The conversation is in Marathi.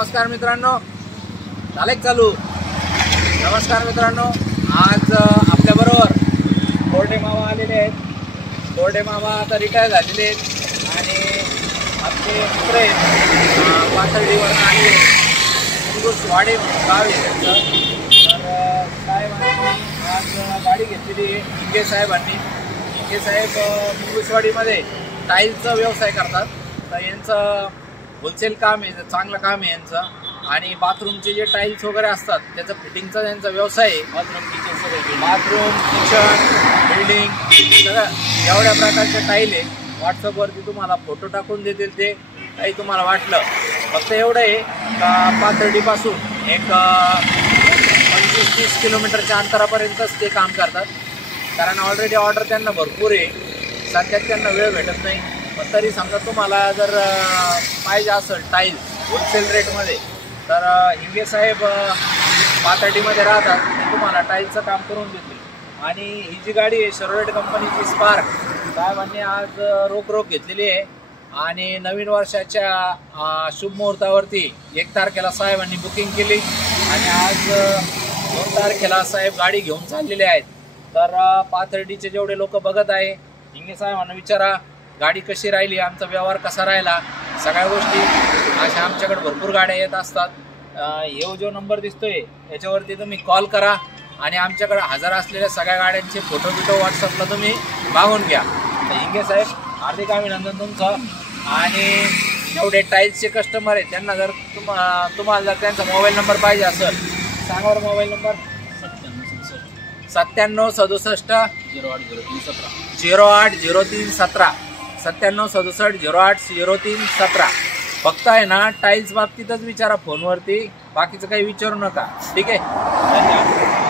नमस्कार मित्रांनो, झाले चालू। नमस्कार मित्रांनो, आज आपल्याबरोबर बोर्डे मामा आलेले आहेत। बोर्डे मामा आता रिटायर झालेले आहेत आणि आपले मित्र आहेत पाथर्डीवरून आलेले वाडे गाव आहे त्यांचं। तर साहेबांनी आज गाडी घेतलेली आहे। इंगे साहेबांनी, इंगे साहेब मुंगसवाडीमध्ये टाईलचा व्यवसाय करतात। तर यांचं होलसेल काम आहे, चांगलं काम आहे यांचं। आणि बाथरूमचे जे टाईल्स वगैरे असतात त्याचं फिटिंगचा त्यांचा व्यवसाय आहे। बाथरूम किचन बिल्डिंग सगळं एवढ्या प्रकारचे टाईल आहे। व्हॉट्सअपवरती तुम्हाला फोटो टाकून देतील ते, काही तुम्हाला वाटलं। फक्त एवढं आहे का पाथर्डीपासून एक 25-30 किलोमीटरच्या अंतरापर्यंतच ते काम करतात। कारण ऑलरेडी ऑर्डर त्यांना भरपूर आहे, सध्यात त्यांना वेळ भेटत नाही। पण तरी समजा तुम्हाला जर पाहिजे असेल टाईल होलसेल रेटमध्ये तर इंगे साहेब पाथर्डीमध्ये राहतात, ते तुम्हाला टाईलचं काम करून देतील। आणि ही जी गाडी आहे शेव्हरलेट कंपनीची स्पार्क साहेबांनी आज रोख घेतलेली आहे। आणि नवीन वर्षाच्या शुभ मुहूर्तावरती 1 तारखेला साहेबांनी बुकिंग केली आणि आज 2 तारखेला साहेब गाडी घेऊन चाललेले आहेत। तर पाथर्डीचे जेवढे लोक बघत आहे, इंगे साहेबांना विचारा गाडी कशी राहिली, आमचा व्यवहार कसा राहिला, सगळ्या गोष्टी अशा आमच्याकडे भरपूर गाड्या येत असतात। हे जो नंबर दिसतोय याच्यावरती तुम्ही कॉल करा आणि आमच्याकडे हजर असलेल्या सगळ्या गाड्यांचे फोटो व्हॉट्सअपला तुम्ही मागून घ्या। तर इंगे साहेब हार्दिक अभिनंदन तुमचं। आणि जेवढे टाईल्सचे कस्टमर आहेत त्यांना जर तुम्हाला जर त्यांचा मोबाईल नंबर पाहिजे असेल सांगा बरं। Mobile number 97 67 08 03 17 97 67 08 03 17। फक्त आहे ना टाईल्स बाबतीतच विचारा फोनवरती, बाकीचं काही विचारू नका। ठीक आहे, धन्यवाद।